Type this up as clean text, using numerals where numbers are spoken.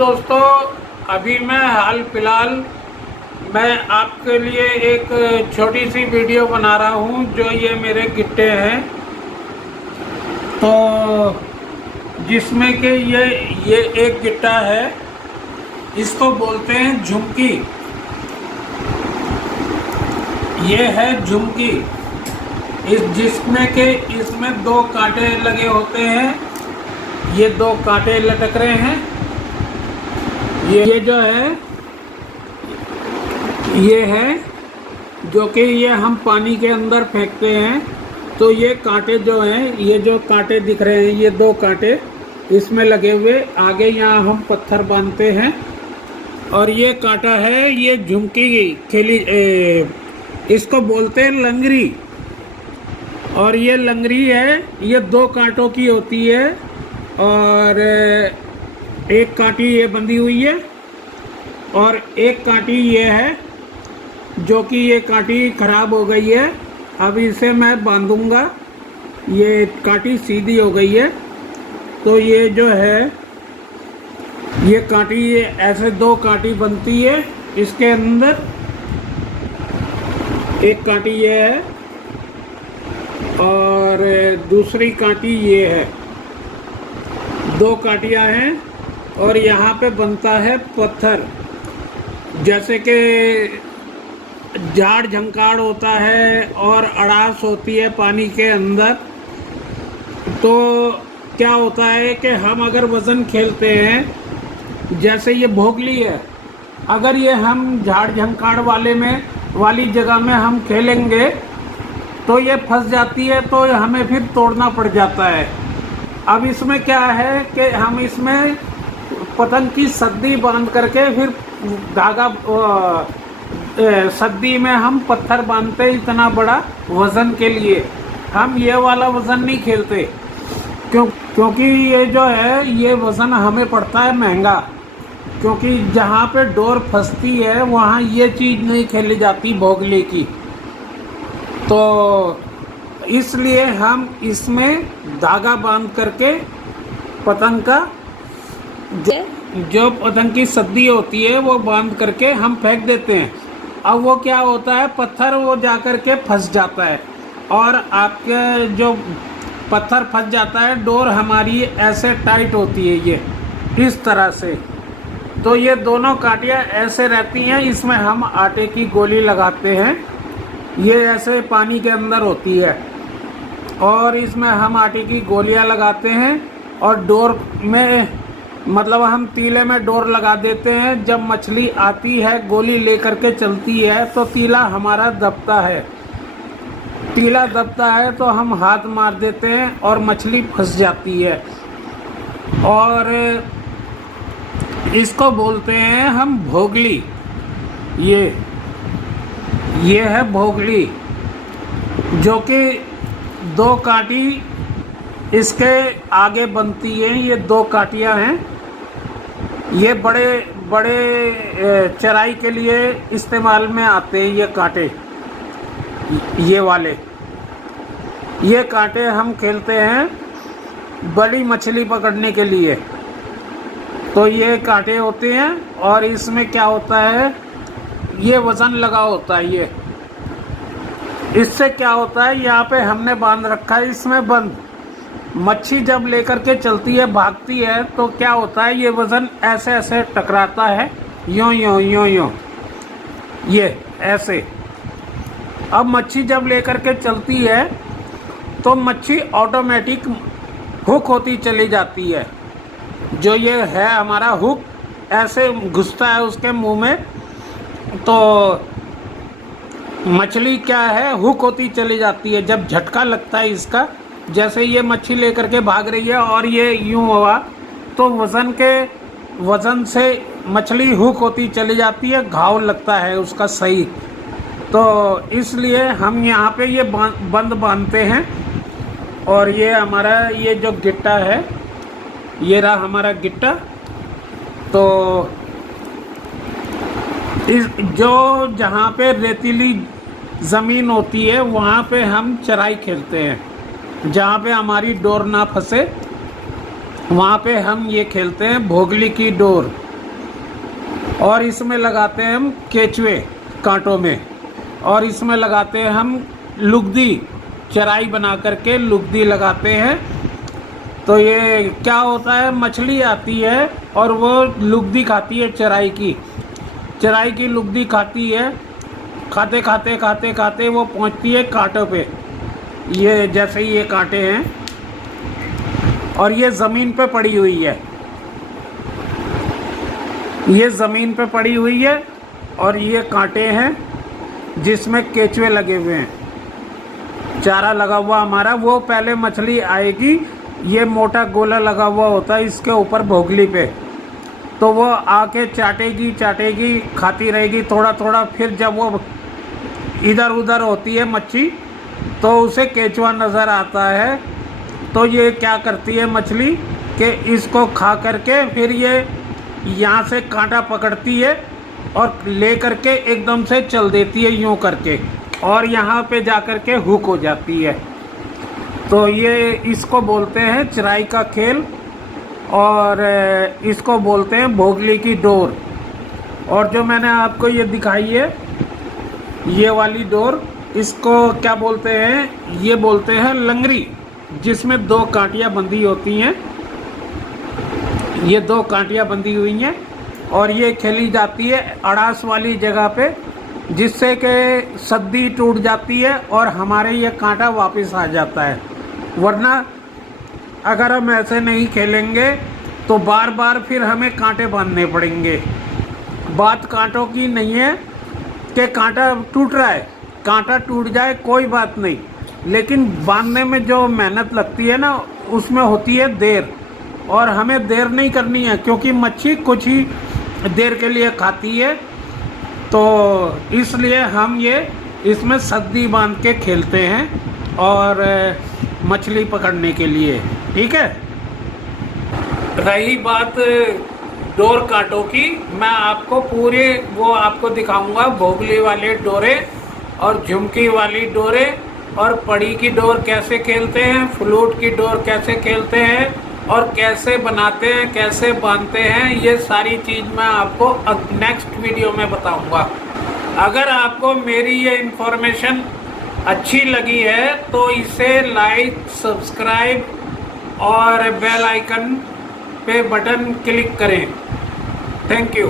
दोस्तों, अभी मैं हाल फिलहाल मैं आपके लिए एक छोटी सी वीडियो बना रहा हूँ। जो ये मेरे गिट्टे हैं, तो जिसमें कि ये एक गिट्टा है, इसको बोलते हैं झुमकी। ये है झुमकी, जिसमें कि इसमें दो कांटे लगे होते हैं। ये दो कांटे लटक रहे हैं। ये जो है, ये है जो कि ये हम पानी के अंदर फेंकते हैं। तो ये कांटे जो हैं, ये जो कांटे दिख रहे हैं, ये दो कांटे इसमें लगे हुए, आगे यहाँ हम पत्थर बांधते हैं। और ये कांटा है, ये झुमकी खेली, इसको बोलते हैं लंगरी। और ये लंगरी है, ये दो कांटों की होती है और एक कांटी ये बंधी हुई है और एक कांटी ये है जो कि ये कांटी खराब हो गई है। अब इसे मैं बांधूंगा। ये कांटी सीधी हो गई है, तो ये जो है, ये कांटी, ये ऐसे दो कांटी बनती है। इसके अंदर एक कांटी ये है और दूसरी कांटी ये है। दो कांटियां हैं और यहाँ पे बनता है पत्थर। जैसे कि झाड़ झंकाड़ होता है और अड़ास होती है पानी के अंदर, तो क्या होता है कि हम अगर वज़न खेलते हैं, जैसे ये भोगली है, अगर ये हम झाड़ झंकाड़ वाली जगह में हम खेलेंगे तो ये फंस जाती है, तो हमें फिर तोड़ना पड़ जाता है। अब इसमें क्या है कि हम इसमें पतंग की सद्दी बांध करके फिर धागा, सद्दी में हम पत्थर बांधते हैं इतना बड़ा वज़न के लिए। हम ये वाला वज़न नहीं खेलते, क्योंकि ये जो है, ये वज़न हमें पड़ता है महंगा। क्योंकि जहाँ पे डोर फंसती है वहाँ ये चीज़ नहीं खेली जाती भोगले की। तो इसलिए हम इसमें धागा बांध करके पतंग का जो पतंग की सद्दी होती है वो बांध करके हम फेंक देते हैं। अब वो क्या होता है, पत्थर वो जा कर के फंस जाता है और आपके जो पत्थर फंस जाता है, डोर हमारी ऐसे टाइट होती है, ये इस तरह से। तो ये दोनों कांटियाँ ऐसे रहती हैं। इसमें हम आटे की गोली लगाते हैं। ये ऐसे पानी के अंदर होती है और इसमें हम आटे की गोलियां लगाते हैं और डोर में, मतलब हम तीले में डोर लगा देते हैं। जब मछली आती है, गोली लेकर के चलती है, तो तीला हमारा दबता है। तीला दबता है तो हम हाथ मार देते हैं और मछली फंस जाती है। और इसको बोलते हैं हम भोगली। ये है भोगली, जो कि दो कांटी इसके आगे बनती है। ये दो कांटियां हैं। ये बड़े बड़े चराई के लिए इस्तेमाल में आते हैं ये कांटे, ये वाले। ये कांटे हम खेलते हैं बड़ी मछली पकड़ने के लिए। तो ये कांटे होते हैं और इसमें क्या होता है, ये वज़न लगा होता है। ये इससे क्या होता है, यहाँ पे हमने बांध रखा है इसमें बंद। मच्छी जब लेकर के चलती है, भागती है, तो क्या होता है, ये वज़न ऐसे ऐसे टकराता है, यूँ यूँ यूँ यूँ, ये ऐसे। अब मच्छी जब लेकर के चलती है तो मच्छी ऑटोमेटिक हुक होती चली जाती है। जो ये है हमारा हुक, ऐसे घुसता है उसके मुंह में, तो मछली क्या है, हुक होती चली जाती है। जब झटका लगता है इसका, जैसे ये मच्छी लेकर के भाग रही है और ये यूं हुआ, तो वज़न से मछली हुक होती चली जाती है, घाव लगता है उसका सही। तो इसलिए हम यहाँ पे ये बंद बांधते हैं। और ये हमारा, ये जो गिट्टा है, ये रहा हमारा गिट्टा। तो इस जो जहाँ पे रेतीली ज़मीन होती है वहाँ पे हम चराई खेलते हैं। जहाँ पे हमारी डोर ना फंसे वहाँ पे हम ये खेलते हैं भोगली की डोर। और इसमें लगाते हैं हम केचुए कांटों में, और इसमें लगाते हैं हम लुगदी, चराई बना करके लुगदी लगाते हैं। तो ये क्या होता है, मछली आती है और वो लुगदी खाती है, चराई की लुगदी खाती है। खाते खाते खाते खाते वो पहुंचती है कांटों पे, ये जैसे ही ये कांटे हैं, और ये ज़मीन पे पड़ी हुई है, ये ज़मीन पे पड़ी हुई है, और ये कांटे हैं जिसमें केचुए लगे हुए हैं, चारा लगा हुआ हमारा। वो पहले मछली आएगी, ये मोटा गोला लगा हुआ होता है इसके ऊपर भोगली पे, तो वो आके चाटेगी चाटेगी, खाती रहेगी थोड़ा थोड़ा। फिर जब वो इधर उधर होती है मच्छी, तो उसे केचुआ नज़र आता है, तो ये क्या करती है मछली कि इसको खा करके फिर ये यहाँ से कांटा पकड़ती है और ले करके एकदम से चल देती है यूँ करके, और यहाँ पे जा कर के हुक हो जाती है। तो ये इसको बोलते हैं चराई का खेल, और इसको बोलते हैं भोगली की डोर। और जो मैंने आपको ये दिखाई है, ये वाली डोर, इसको क्या बोलते हैं, ये बोलते हैं लंगरी, जिसमें 2 कांटियाँ बंधी होती हैं। ये 2 कांटियाँ बंधी हुई हैं, और ये खेली जाती है अड़ास वाली जगह पे, जिससे कि सद्दी टूट जाती है और हमारे ये कांटा वापस आ जाता है। वरना अगर हम ऐसे नहीं खेलेंगे तो बार बार फिर हमें कांटे बांधने पड़ेंगे। बात कांटों की नहीं है कि कांटा टूट रहा है, कांटा टूट जाए कोई बात नहीं, लेकिन बांधने में जो मेहनत लगती है ना, उसमें होती है देर, और हमें देर नहीं करनी है, क्योंकि मच्छी कुछ ही देर के लिए खाती है। तो इसलिए हम ये इसमें सद्दी बांध के खेलते हैं और मछली पकड़ने के लिए, ठीक है। रही बात डोर कांटों की, मैं आपको पूरे वो आपको दिखाऊंगा, भोगली वाले डोरे और झुमकी वाली डोरे और पड़ी की डोर कैसे खेलते हैं, फ्लूट की डोर कैसे खेलते हैं, और कैसे बनाते हैं, कैसे बांधते हैं, ये सारी चीज़ मैं आपको नेक्स्ट वीडियो में बताऊंगा। अगर आपको मेरी ये इन्फॉर्मेशन अच्छी लगी है तो इसे लाइक, सब्सक्राइब और बेल आइकन पे बटन क्लिक करें। Thank you.